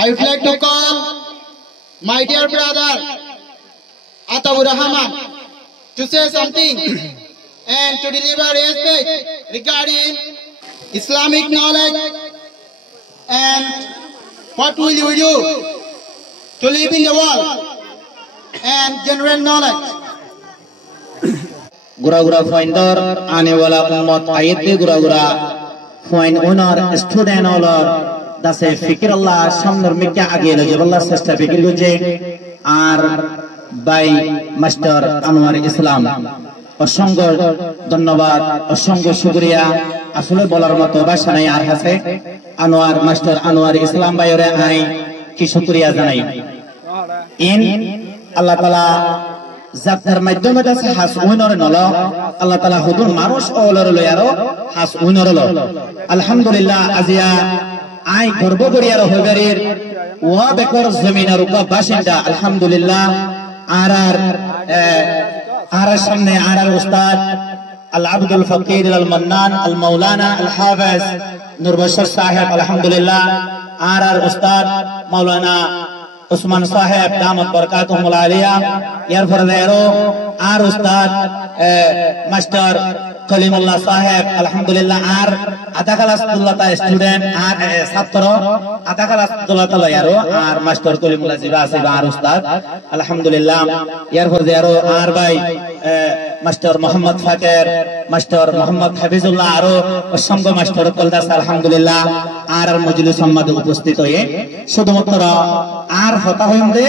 I would like to call my dear brother Ataur Rahman to say something and to deliver a speech regarding Islamic knowledge and what will you do to live in the world and general knowledge. Gura gura finder आने वाला उम्मत आयते gura gura find owner student owner दासे फिक्र अल्लाह शामनर में क्या आगे लगे अल्लाह सस्ता फिक्र गुजे आर बाय मास्टर अनवर इस्लाम असंग धन्यवाद असंग शुक्रिया আসলে বলার মতো ভাষা নাই আর আছে আনোয়ার মাস্টার আনোয়ার ইসলাম ভাইরে আই কি শুকরিয়া জানাই ইন আল্লাহ তাআলা জাতের মাধ্যমে দাস হাস উইনর নল আল্লাহ তাআলা হুদুর মানুষ ওলর লয়ারো হাস উইনর ল আলহামদুলিল্লাহ আজিয়া আই গর্ব করিয়ার হইবারের ওয়া বেকর জমিনের উপর বাসিন্দা আলহামদুলিল্লাহ আর সামনে আর উস্তাদ العبد الفقير المنان المولانا الحافظ نور بشر صاحب الحمدلله آر استاد مولانا عثمان صاحب دامت برکاتهم العالیہ یرفر دیرو آر استاد ماسٹر کلیم اللہ صاحب الحمدللہ آر اتاکلاس دلتا اسٹوڈنٹ آر ছাত্র اتاکلاس دلتا لیارو آر ماسٹر کلیم اللہ زیبا صاحب آر استاد الحمدللہ یرفر دیرو آر بھائی মাস্টার মোহাম্মদ ফাকির মাস্টার মোহাম্মদ হাফিজুল্লাহ আরো অসংখ্য মাস্টার কলদাস আলহামদুলিল্লাহ আর মজলিস সম্মাদে উপস্থিত হয়ে শুধুমাত্র আর হতা হইন্দে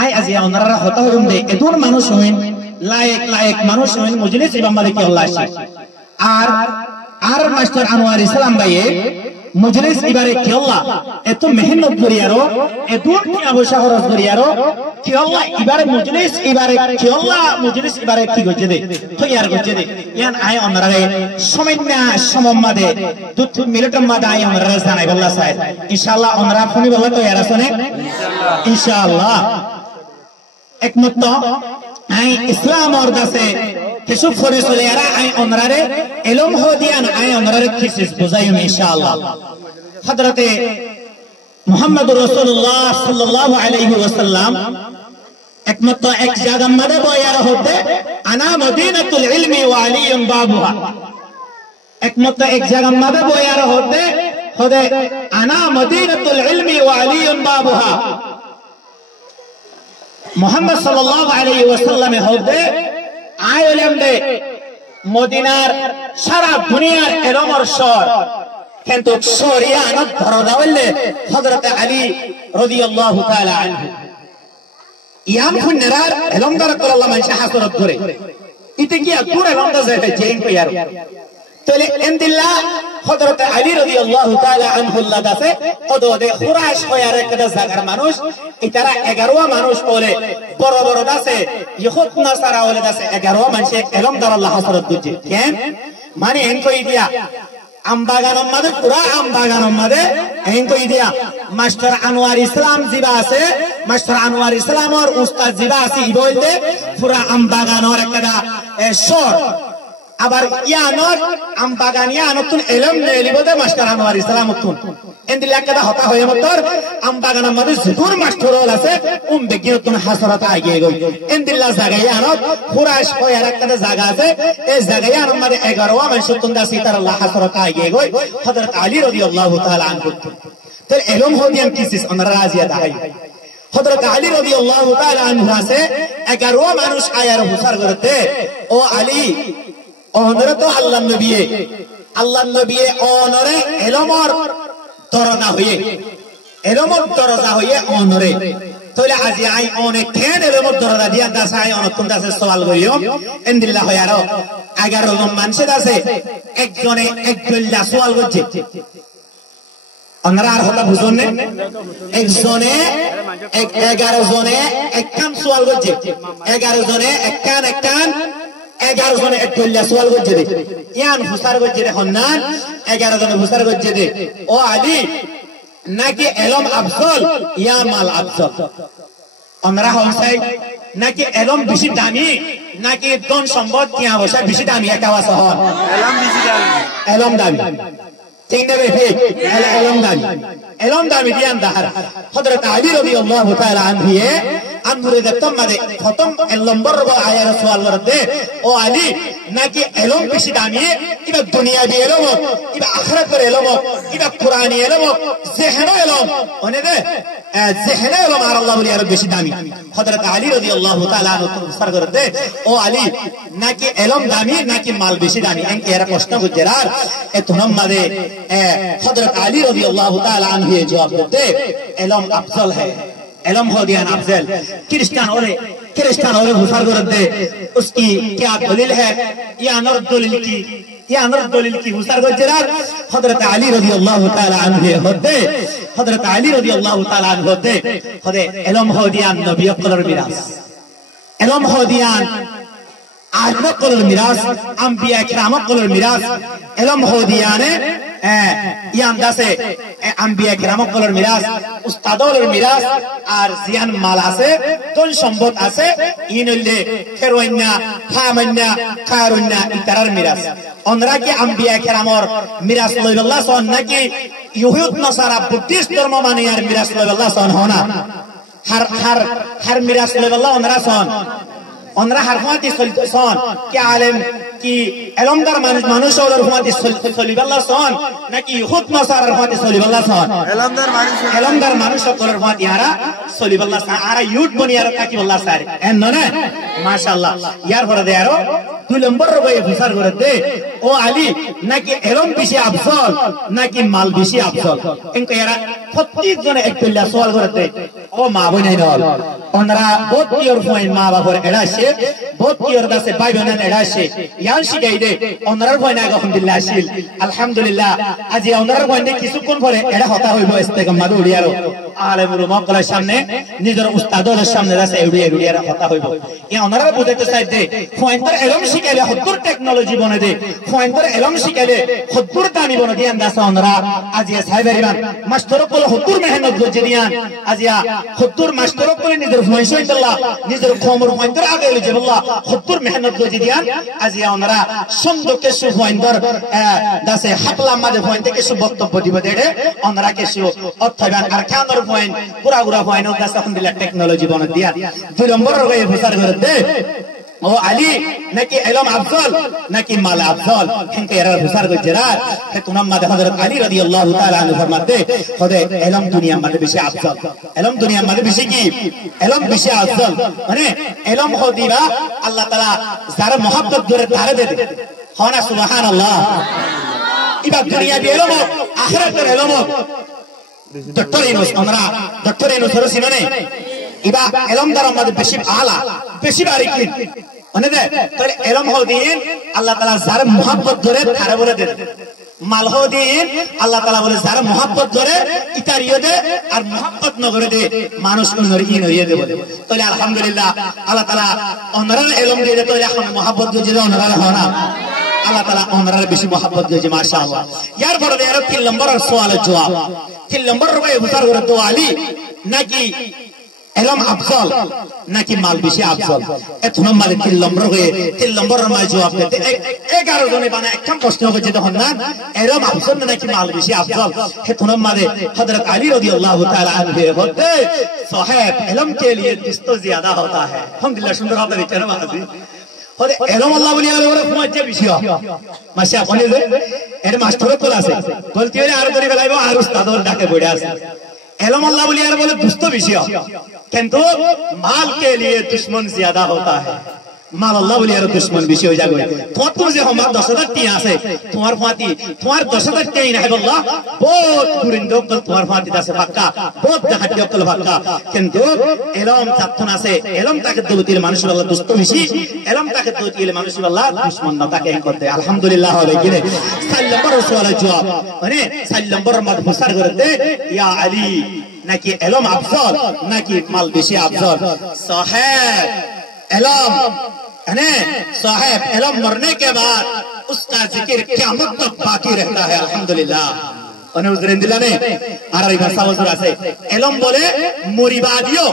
আই আজিয়া ওনারা হতা হইন্দে এদুন মানুষ হইন লায়েক মানুষ হইন মজলিস ইমাম মালিক আল্লাহ আর মাস্টার আনোয়ার ইসলাম ভাইয়ে মজলিস ইবারে কি আল্লাহ এত মেহনত করিয়ারো এদুন কি আবশ্যক খরচ করিয়ারো কি আল্লাহ ইবারে মজলিস ইবারে কি আল্লাহ মজলিস ইবারে কি গজে দে তৈয়ার গজে দে ইয়ান আই অনরারে সময়না সমম্মাদে 2 মিনিটের মধ্যে আই অনরারে জানাই আল্লাহ সাহেব ইনশাআল্লাহ অনরা ফোনি বলা তৈয়ার আছেনে ইনশাআল্লাহ একমত আই ইসলাম আর দাসে কিছু ফরে চলে আর আই অনরারে ইলম হদিয়ান আই অনরারে কিছু বুঝাইম ইনশাআল্লাহ হযরতে মুহাম্মদুর রাসূলুল্লাহ সাল্লাল্লাহু আলাইহি ওয়াসাল্লাম একমাত্র এক জায়গা মধ্যে বয়ার হতে আনা মদিনাতুল ইলমি ওয়া আলিয়ুন বাবুহা একমাত্র এক জায়গা মধ্যে বয়ার হতে আনা মদিনাতুল ইলমি ওয়া আলিয়ুন বাবুহা মুহাম্মদ সাল্লাল্লাহু আলাইহি ওয়াসাল্লাম হতে আইলেম দে মদিনার সারা দুনিয়ার ইলমের শহর কিন্তু শরিয়াত ধরা হইলে হযরত আলী রাদিয়াল্লাহু তাআলা আনহু ইয়াম ফুনরার ইলমদার আল্লাহ মানসা হাসরত করে ইতে কি পুরো ইলমদার যায় জেন কো ইয়ার তাহলে ইনদিল্লাহ হযরত আলী রাদিয়াল্লাহু তাআলা আনহু আল্লাহ দাসে ওদে কুরাইশ হয়ার একটা জায়গার মানুষ ইতারা 11 মানুষ বলে বড় বড় দাসে ইহুদ নাসারা বলে দাসে 11 মানুষে ইলমদার আল্লাহ হাসরত দিতে কেন মানে এন কই দিয়া আমবাগানম মাদে পুরা আমবাগানম মাদে এন কই দিয়া মাস্টার আনোয়ার ইসলাম জিবা আছে মাস্টার আনোয়ার ইসলাম আর উস্তাদ জিবা আছে ই বলতে পুরা আমবাগানর একটা শহর আবার ইয়ানর আমবাগানিয়া নতুন ইলম নেলিবতে মাস্টার আনোয়ার ইসলাম নতুন এন্দিলা একটা হতা হয়ে মতর আমবাগানম মাদে জুর মাস্টার হল আছে বেগি নতুন হাসরত আগে গই এন্দিলা জায়গা ইয়ানত কুরাইশ হয়ার একটা জায়গা আছে এই জায়গা ইয়ানর মাদে 11 মানুষ নতুন দাসি তার আল্লাহ হাসরত আগে গই হযরত আলী রাদিয়াল্লাহু তাআলা আনহু তার ইলম হদিয়ান কিসিস অনরা রাজিয়া দাই হযরত আলী রাদিয়াল্লাহু তাআলা আনহু আছে 11 মানুষ আয়ার হুসার করতে ও আলী অনরে তো আল্লাহর নবী অনরে ইলমর দরজা হয়ে অনরে তাহলে আজি আই অনেক কেন ইলমর দরজা দিয়া দাসা আই অনতুন দাসে সওয়াল করিও ইনদিল্লাহ হয়ারো 11 জন মানুষ আছে একজনে একজল্লা সওয়াল করছে অনরা আর হতা বুঝনে একজনে 11 জনে একখান সওয়াল করছে 11 জনে একখান 11 জনে একজল্লা সওয়াল করছে ইয়ান হুসার করছে হন্নান 11 জনে হুসার করছে ও আলী নাকি ইলম আফজল ইয়া মাল আফজল আমরা হলসাই নাকি ইলম বেশি দামি নাকি ধন সম্পদ কি আবশ্যক বেশি দামি একা ওয়াসহ ইলম বেশি দামি ইলম দামি ঠিক না বেশি এলম দামি দিয়ান দাহার হযরত আলী রাদিয়াল্লাহু তাআলা আনহিয়ে আনহুরে দেখতাম মানে প্রথম নম্বর আয়ার সওয়াল করতে ও আলী নাকি এলম বেশি দামি ইবা দুনিয়াবি এলম ইবা আখিরাতের এলম ইবা কুরআনি এলম জেহন এলম ওনেদে জেহন এলম আর আল্লাহ বলি আর বেশি দামি হযরত আলী রাদিয়াল্লাহু তাআলা আনহু প্রশ্ন করতে ও আলী নাকি এলম দামি নাকি মাল বেশি দামি এর প্রশ্ন গুজরার এতনম মাদে हजरत अली रज़ी अल्लाह ताला अन्हु ये जवाब देते इल्म अफजल है इल्म हो दिया अफजल क्रिश्चियन और हुसर करते उसकी क्या दलील है या अनर दलील की हुसर गुजरात हजरत अली रज़ी अल्लाह ताला अन्हु होते हजरत अली रज़ी अल्लाह ताला अन्हु होते खुदे इल्म हो दिया नबी कलर मिरास इल्म हो दिया आजमत कलर मिरास अंबिया किरामत कलर मिरास इल्म हो दिया ने ইয়ান্দাসে আম্বিয়া কিরামত কলর মিরাস উস্তাদর মিরাস আর জিয়ান মাল আছে দল সম্পদ আছে ইনলে খেরওয়ান্না ফামান্না খারুন্না ইতারার মিরাস অনরা কি আম্বিয়া কিরামর মিরাস লইল্লাহ সন নাকি ইহুদ নাসারা বুদ্ধিস্ট ধর্ম মানে আর মিরাস লইল্লাহ সন হনা হার মিরাস লইল্লাহ অনরা সন অনরা হারফাতি সন কি আলেম কি এলমদার মানুষ ওর হুমাতি সলিবাল্লাহ সন নাকি ইহুদ নাসারার হুমাতি সলিবাল্লাহ সন এলমদার মানুষ ওর হুমাতি আরা সলিবাল্লাহ সন আরা ইউট বনিয়ার তাকিবাল্লাহ সারে এন না মাশাআল্লাহ ইয়ার পরে দে আরো দুই নম্বর রয়ে ফুসার করতে ও আলী নাকি এলম বেশি আফজল নাকি মাল বেশি আফজল কিন্তু এরা প্রত্যেক জনে একটুলা সওয়াল করতে ও মা বইনাই দল ওনারা বহুত কিওর পয়েন্ট মা বাবার এড়াছে বহুত কিওর দাসে ভাই বোনের এড়াছে ইয়ান শিখাই দে ওনার পয়েন্ট আলহামদুলিল্লাহ আসিল আলহামদুলিল্লাহ আজি ওনার পয়েন্টে কিছুক্ষণ পরে এড়া হতা হইব ইস্তেগমাদ উড়িয়ারো আলেমুল মুকলার সামনে নিজের উস্তাদের সামনে দাসে উড়িয়ার হতা হইব ইয়া ওনারা বুঝাইতে চাইতে পয়েন্টর এলম শিখাইলে হদ্দুর টেকনোলজি বনে দে পয়েন্টর এলম শিখাইলে হদ্দুর দানি বনে দিয়ান দাসে ওনারা আজি সাইবেরিবান মাস্টার কল হদ্দুর মেহনত গজে দিয়ান আজিয়া হদ্দুর মাস্টার কল নিজের ফয়সাইল্লাহ নিজের খমর পয়েন্টর আগে লইছে আল্লাহ হদ্দুর মেহনত গজে দিয়ান আজিয়া ওনারা সুন্দরকে সু পয়েন্টর দাসে হাতলা মাঝে পয়েন্টে কিছু বক্তব্য দিবে দেড়ে ওনারা কিছু অর্থবান আর কানর পয়েন্ট পুরা পয়েন্ট দাসে আলহামদুলিল্লাহ টেকনোলজি বনে দিয়া দুই নম্বর রয়ে প্রচার করতে ও আলী নাকি ইলম আফজল নাকি মাল আফজল কিন্তু এরা হুসার গুজরাত হে তুনাম মাদে হযরত আলী রাদিয়াল্লাহু তাআলা আনহু ফরমাতে খোদে ইলম দুনিয়া মাদে বেশি আফজল ইলম দুনিয়া মাদে বেশি কি ইলম বেশি আফজল মানে ইলম হদিরা আল্লাহ তাআলা যারা mohabbat করে তারে দে হনা সুবহানাল্লাহ ইবা দুনিয়া দি ইলম আখিরাতের ইলম ডক্টর ইনুস আমরা ডক্টর ইনুস রসিনে ইবা ইলম দ্বারা আমাদের বেশি আলা বেশি বারিকিন মানে দে তাহলে ইলম হদিন আল্লাহ তাআলা যার mohabbat করে তারে বলে দেন মাল হদিন আল্লাহ তাআলা বলে যার mohabbat করে ইতারিয়ে দে আর mohabbat ন করে দে মানুষ নরিয়ে দে বলে তাহলে আলহামদুলিল্লাহ আল্লাহ তাআলা ওনার ইলম দিয়ে তাহলে এখন mohabbat দিয়ে ওনার হনা আল্লাহ তাআলা ওনার বেশি mohabbat দিয়ে মাশাআল্লাহ ইয়ার পরে এর 3 নম্বরের সওয়ালের জবাব 3 নম্বর রয়ে হুসার করে তো আলী নাকি ইলম আফজল নাকি মাল বেশি আফজল এত নম্বরে 3 নম্বর হয়ে 3 নম্বরের মাঝে জবাব দিতে 11 জনে বানা একটা প্রশ্ন হচ্ছে তখন না ইলম আফজল নাকি মাল বেশি আফজল এত নম্বরে হযরত আলী রাদিয়াল্লাহু তাআলা আনহু বলতে সাহেব ইলম के लिए जिस तो ज्यादा होता है আলহামদুলিল্লাহ সুন্দর কথা দিচ্ছেন মাহাজি হলে ইলম আল্লাহ বলি আলে ওরা পৌঁছে বিষয় মাশা বলে এর মাস্টার কোল আছে বলতে হলে আর ধরে বেলাইবো আর উস্তাদর ডাকে বইড়া আছে इल्म अल्लाह बोली यार बोले दुष्ट विषय किंतु माल के लिए दुश्मन ज्यादा होता है माल अल्लाह बोली यार दुश्मन विषय हो जाए तो जे हमार 10,000 टी আছে তোমার ফাতি তোমার 10,000 টি না আল্লাহ বহুত দুরিন্দো কল তোমার ফাতি দাসে পাক্কা বহুত দেখাটি কল পাক্কা কিন্তু ইলম তাতন আছে ইলম তাকে দৌতির মানুষ আল্লাহ দুষ্ট বেশি ইলম তাকে দৌতির মানুষ আল্লাহ দুশমন না তাকে করতে আলহামদুলিল্লাহ হবে কিনে 4 নম্বর সওয়ালের জবাব মানে 4 নম্বর মত মুসার করতে ইয়া আলী নাকি ইলম আফজল নাকি মাল বেশি আফজল সাহেব इलम है साहब इलम मरने के बाद उसका जिक्र क़यामत तक बाकी रहता है अल्हम्दुलिल्लाह અને ઉઝરેન્દિલા ને আরবি ভাষা হুজুর আছে ইলম বলে মরিবাদিও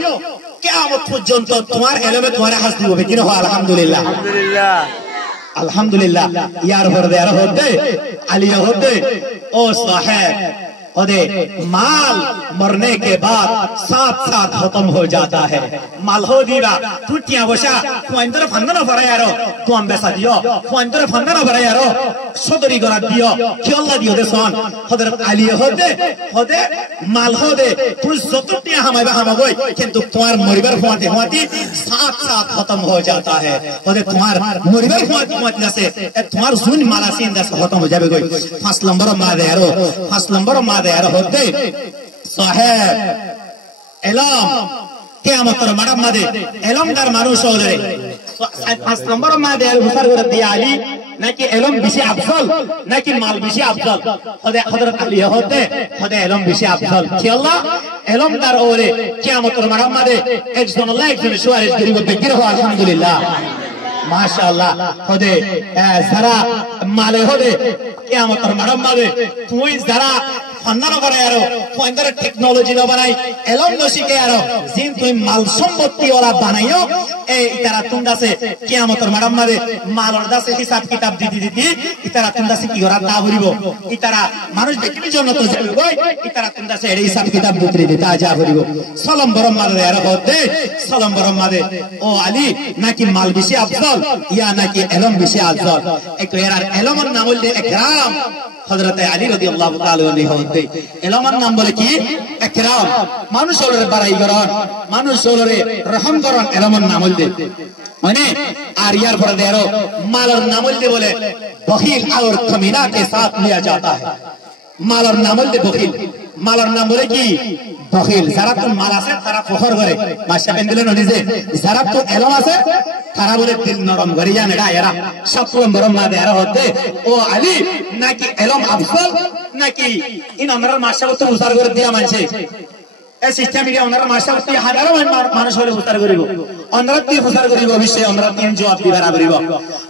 কিয়ামত পর্যন্ত তোমার ইলমে তোমার হাস দিবে কি না আলহামদুলিল্লাহ আলহামদুলিল্লাহ ইয়ার পরে আর হতে আলিয়া হতে ओ साहब ओदे माल मरने के बाद साथ साथ खत्म हो जाता है माल हो दीवा टूटियां बसा फंदर फंदर भरा यारो तू अंबेसा दियो फंदर फंदर भरा यारो सदरी गरा दियो कि अल्लाह दियो दे सन हजरत आली होदे माल होदे तू जतटिया हमाइबा हमागोय किंतु तुम्हार मरिबर फुआते हुआती साथ साथ खत्म हो जाता है ओदे तुम्हार मरिबर फुआती हुआती जैसे तुम्हार जुन मालासीन जैसे खत्म हो जाबे गोय 5 नंबर मा दे यारो 5 नंबर मा यार होते साहेब एलम कियामतर मडम मादे एलम दार मानुष होदे 5 नंबर मादे हुसार করে দিয়া আলী নাকি এলম বেশি আফজল নাকি মাল বেশি আফজল হদে হযরত আলী হতে হদে এলম বেশি আফজল কি আল্লাহ এলম দার ওরে কিয়ামতের মডম মাদে একজন আল্লাহ একজন সুয়ারিশ করিব বেকির হো আলহামদুলিল্লাহ माशाअल्लाह होदे जरा माले होदे कियामतर मडम मादे तुई जरा फन्नानो करे यारो फंदर टेक्नोलॉजी न बनाई एलम नशिके यारो जिन तुई माल सम्पत्ति वाला बनाइयो ए इतारा तुंदा से कियामतर मडम मादे मालर दासे हिसाब किताब दिती इतारा तुंदा से की करा ता बलिबो इतारा मानुष बेकिनि जन्म तो जाबो इतारा तुंदा से एडी हिसाब किताब दिती ता जा बलिबो सलम बरम मादे यारो होदे सलम बरम मादे ओ आली नाकी माल बेশি আফজল या नाकी एलम बेশি আফজল एक यार एलमर नाम बोलते इकराम हजरत আলী রাদিয়াল্লাহু তাআলা আনহু होते एलमर नाम बोले की इकराम मानुष होलरे बड़ाई करन मानुष होलरे रहम करन एलमर नाम बोलते माने आरियार पर देरो मालर नाम बोलते बोले बखील और कमीना के साथ लिया जाता है मालर नाम बोलते बखील मालर नाम बोले की बखील जरा तो माल আছে তারা ফখর করে মাশা বেন্দিলে নদিছে जरा तो এলম আছে তারা বলে দিল নরম করে জানেডা এরা সব নম্বর মাদে এরা হতে ও আলী নাকি এলম আফজল নাকি ইন আমরার মাশা তো উসার করে দিয়া মানছে এই সিস্টেম ইয়া ওনার মাশা তো হাজারো মানুষ হলে উসার করিব অনরতি উসার করিব অবশ্যই অনরতি জবাব দিবার করিব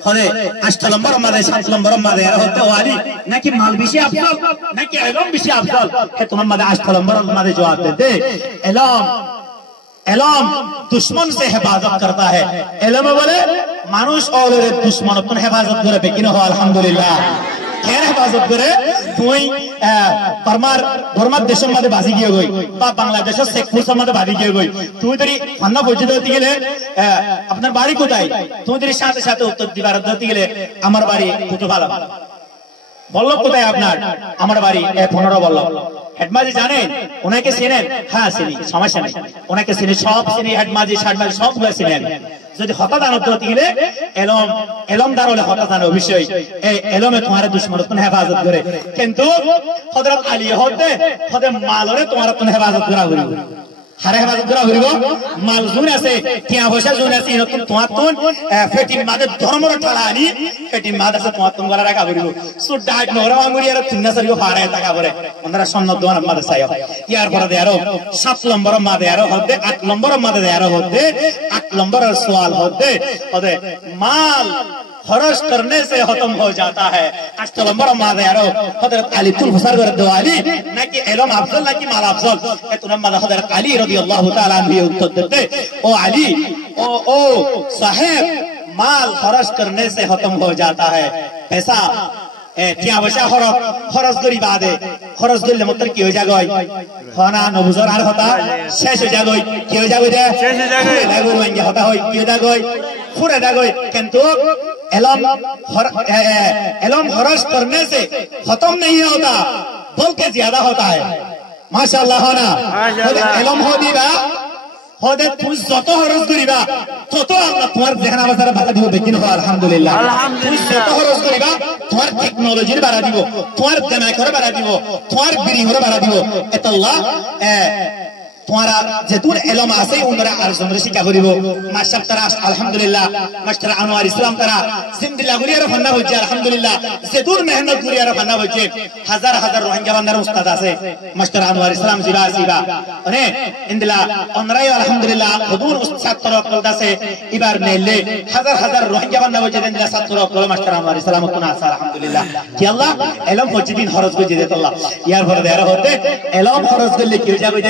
হলে 8 নম্বর মাদে 7 নম্বর মাদে এরা হতে ও আলী নাকি মাল বেশি আফজল নাকি এলম বেশি আফজল হে তোমার মাদে 8 নম্বর মাদে জবাব দে एलम दुश्मन से हिफाजत करता है एलम बोले मानुष और दुश्मन अपन हिफाजत करे बेकिन हो अल्हम्दुलिल्लाह केर हिफाजत करे তুই বর্মার দেশের মধ্যে বাজি গিয়ে গই বা বাংলাদেশের শেখপুরের মধ্যে বাজি গিয়ে গই তুই যদি ফান্না পৌঁছে দিতে গেলে আপনার বাড়ি কোথায় তুই যদি সাথে সাথে উত্তর দিবার দিতে গেলে আমার বাড়ি কুতুবালা বললো কোথায় আপনার আমার বাড়ি 15 বললো হেডমাজি জানেন ওনাকে চিনেন হ্যাঁ চিনি সমস্যা নেই ওনাকে চিনি সব চিনি হেডমাজি শার্টমাজি সবগুলো চিনেন যদি হতা দান হতে গেলে এলম দার হলে হতা দান অবশ্যই এই এলমে তোমার দুশমন তুমি হেফাজত করে কিন্তু হযরত আলী হতে মালরে তোমার তুমি হেফাজত করা হইল হারে হেফাজত করা হইব মাল জুন আছে কিয়া পয়সা জুন আছে এরকম তোমার তুন ফেটিন মাদে ধর্মর ঠালা আনি ফেটিন মাদে আছে তোমার তুন গলা রাখা হইব সু ডাট নরা আঙ্গুরি আর তিননা সরিও ফারে টাকা করে ওনারা সন্ন্যত দোয়ান মাদে চাইও ইয়ার পরে দেয়ারো 7 নম্বর মাদে আরো হতে 8 নম্বর মাদে আরো হতে 8 নম্বর সওয়াল হতে ওদে মাল खर्च करने से खत्म हो जाता है 8 नंबर मादे यारो हजरत अली तुल हुसर कर दो अली ना कि इल्म अफजल ना कि माल अफजल ए तुम मादे हजरत अली रदियल्लाहु ताला अन्हु उत्तर देते ओ अली ओ साहब माल खर्च करने से खत्म हो जाता है पैसा क्या बचा खर्च करी बादे खर्च करले मतलब কি হয়ে যাগয় খানা নবুজর আর হতা শেষ হয়ে যাগয় কি হয়ে যাগয় রে শেষ হয়ে যাগয় লাগর মাইঙ্গে হতা হয় কি হয়ে যাগয় ফুরে যাগয় কিন্তু एलम खर्च करने से खत्म नहीं होता बल्कि ज्यादा होता है माशाअल्लाह होना एलम हो दिबा होदे तुम যত খরচ করিবা তত আল্লাহ তোমার দেহনা বাজারে বাড়া দিব বেকিন হয় আলহামদুলিল্লাহ তুমি যত খরচ করিবা তোমার টেকনোলজির বাড়া দিব তোমার দিমাগের বাড়া দিব তোমার বিরিহর বাড়া দিব এত আল্লাহ तुम्हारा जेतुन एलम আছে উনরা আরজনরে শিক্ষা করিব মাশাআল্লাহ তারা আলহামদুলিল্লাহ মাস্টার আনোয়ার ইসলাম তারা জিন্দিলা গুলিয়ার ফান্না হচ্ছে আলহামদুলিল্লাহ যেতুন মেহনত গুলিয়ার ফান্না হচ্ছে হাজার হাজার রোহিঙ্গা বান্দার উস্তাদ আছে মাস্টার আনোয়ার ইসলাম জিবা আরে ইন্দিলা অনরাই আলহামদুলিল্লাহ হুদুর উস্তাদ তরফ আছে এবার নেলে হাজার হাজার রোহিঙ্গা বান্দা হচ্ছে ইন্দিলা ছাত্র কল মাস্টার আনোয়ার ইসলাম কোন আছে আলহামদুলিল্লাহ কি আল্লাহ এলম প্রতিদিন খরচ করে দিতে আল্লাহ ইয়ার পরে দেয়ার হতে এলম খরচ করলে কি হয়ে যাবে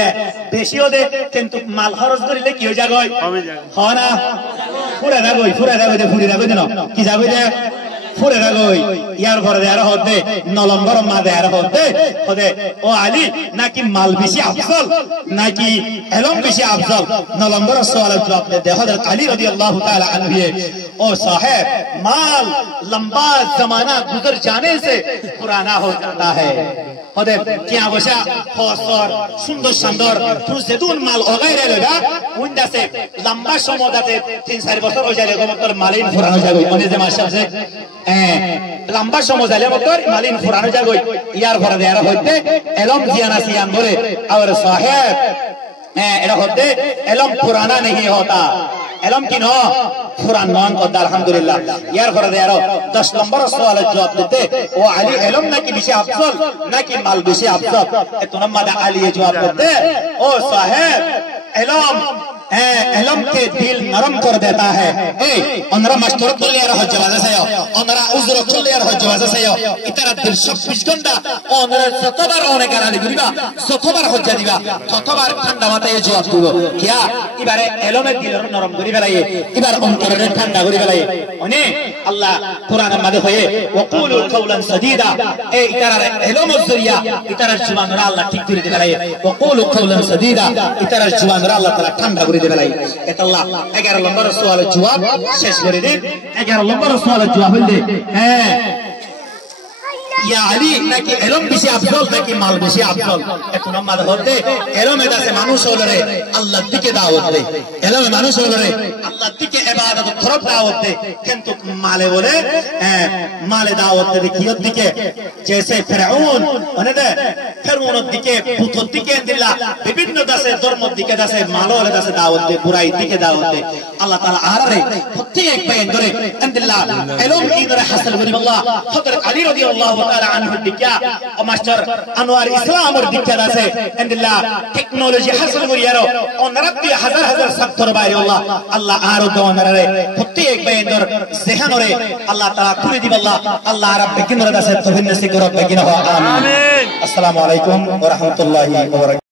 বেশি হদে কিন্তু মাল খরচ করিলে কি হয়ে যাগয় হবে না ফুরে যাগয় ফুরে যাগয় দে ফুরি যাগয় দিন কি যাগয় দে ফুরে গই ইয়ার পরে আর হতে নলম্বর মাদে আর হতে ও আলী নাকি মাল বেশি আফজল নাকি এলম বেশি আফজল নলম্বর সওয়ালের জবাব দে হযরত আলী রাদিয়াল্লাহু তাআলা আনহু ओ साहब माल लंबा जमाना गुजर जाने से पुराना हो जाता है হদে কিয়া বসা ফসর সুন্দর সুন্দর তুজেদুন মাল ওগাইরে লগা উন্দাসে লম্বা সময় দাতে 3-4 বছর হয়ে যাবে মতর মালিন পুরানো যাবে মানে যে মাস আছে লম্বা সময় যালে মতর মালিন পুরানো যাবে ইয়ার পরে দেয়ার হইতে এলম জিয়ানা সিয়ান বলে আর সাহেব এরা হতে এলম পুরানা नहीं होता এলম কি ন পুরান নন কদ আলহামদুলিল্লাহ ইয়ার পরে দেয়ার 10 নম্বর সওয়ালের জবাব দিতে ও আলী এলম নাকি বেশি আফজল নাকি মাল বেশি আফজল এত নম্বর আলী জবাব দিতে ও সাহেব এলম एलम के दिल नरम कर देता है ओनरा मास्टर को ले रहा जवाब से ओनरा उजर को ले रहा जवाब से इतना दिल 24 घंटा ओनरा सतबार होने का नहीं दिबा सतबार हो जा दिबा सतबार ठंडा माते जवाब दिबो क्या এবারে এলমের দিল নরম করে ফেলায়ে এবার অন্তরে ঠান্ডা করে ফেলায়ে ওনে আল্লাহ কোরআনের মধ্যে হয়ে ওয়াকুলু কাওলান সাদীদা ইতারা এলমের জরিয়া ইতারা জবানরা আল্লাহ ঠিক করে ফেলায়ে ওয়াকুলু কাওলান সাদীদা ইতারা জবানরা আল্লাহ তাআলা ঠান্ডা করে দেবেলাই এতাল্লাহ 11 নম্বর সওয়ালের জবাব শেষ করে দিন 11 নম্বর সওয়ালের জবাব হইলে ইয়া আলী নাকি এলম বেশি আফজল নাকি মাল বেশি আফজল এত নম্বর হতে এলমে দাসে মানুষ হলরে আল্লাহর দিকে দাওয়াত দেয় এলমে মানুষ হলরে আল্লাহর দিকে ইবাদত তরফ দাওয়াত দেয় কিন্তু মালে বলে মালে দাওয়াত দেয় কিয়ত দিকে जैसे ফিরআউন ওনে ফিরআউনের দিকে পুতর দিকে দিলা বিভিন্ন দাসে ধর্ম দিকে দাসে মালর দাসে দাওয়াত দেয় বুরাই দিকে দাওয়াত দেয় আল্লাহ তাআলা আরে প্রত্যেক বয়ান করে আলহামদুলিল্লাহ এলম ইদরে হাসিল করি আল্লাহ হযরত আলী রাদিয়াল্লাহু তাআলা আনহু দিকা ও মাস্টার আনোয়ার ইসলামের দিকা দাসে আলহামদুলিল্লাহ টেকনোলজি হাসিল করি আরো ওনারা হাজার হাজার ছাত্র বাইরে আল্লাহ আল্লাহ আরো দওয়ানারে প্রত্যেক বয়ান দর জেহানরে আল্লাহ তাআলা খুলে দিব আল্লাহ রাব্বিক কিনরে দাসে তহিন নসিব রব্বিক আমিন আসসালামু আলাইকুম ওয়া রাহমাতুল্লাহি ওয়া বারাকাতুহু